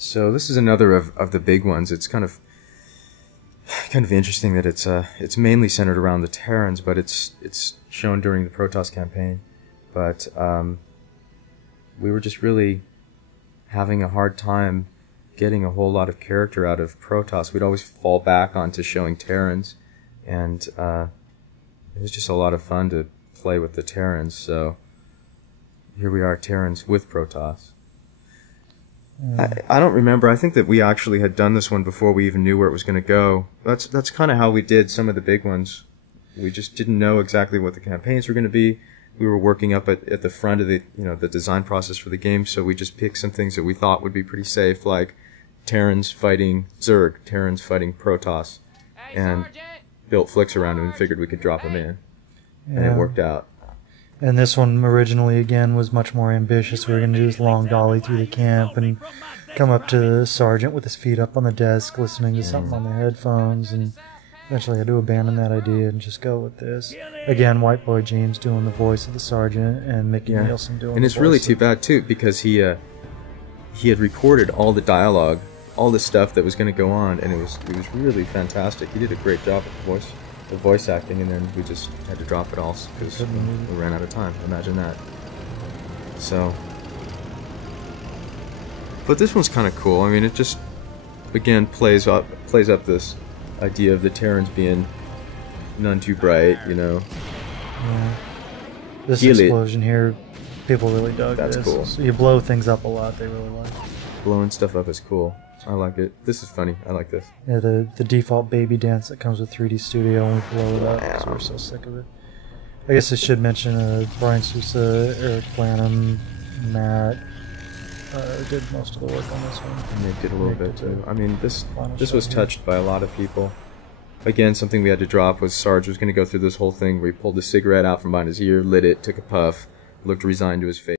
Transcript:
So this is another of the big ones. It's kind of interesting that it's mainly centered around the Terrans, but it's shown during the Protoss campaign. But we were just really having a hard time getting a whole lot of character out of Protoss. We'd always fall back onto showing Terrans, and it was just a lot of fun to play with the Terrans. So here we are, Terrans with Protoss. I don't remember. I think that we actually had done this one before we even knew where it was going to go. That's kind of how we did some of the big ones. We just didn't know exactly what the campaigns were going to be. We were working up at the front of the the design process for the game, so we just picked some things that we thought would be pretty safe, like Terrans fighting Zerg, Terrans fighting Protoss, and built flicks around them and figured we could drop them in, and it worked out. And this one originally, again, was much more ambitious. We were going to do this long dolly through the camp and come up to the sergeant with his feet up on the desk, listening to something on the headphones, and eventually had to abandon that idea and just go with this. Again, White Boy James doing the voice of the sergeant, and Mickey Nielsen doing the voice. And it's really too bad, too, because he had recorded all the dialogue, all the stuff that was going to go on, and it was really fantastic. He did a great job with the voice acting, and then we just had to drop it all because we ran out of time. Imagine that. So, but this one's kind of cool. I mean, it just again plays up this idea of the Terrans being none too bright, Yeah. This explosion here, people really dug. That's cool. So you blow things up a lot. They really like. Blowing stuff up is cool. I like it. This is funny. I like this. Yeah, the default baby dance that comes with 3D Studio, and we blow it up because we're so sick of it. I guess I should mention Brian Sousa, Eric Flanham, Matt did most of the work on this one. And Nick did a little bit too. I mean, this was touched by a lot of people. Again, something we had to drop was Sarge was going to go through this whole thing where he pulled a cigarette out from behind his ear, lit it, took a puff, looked resigned to his face.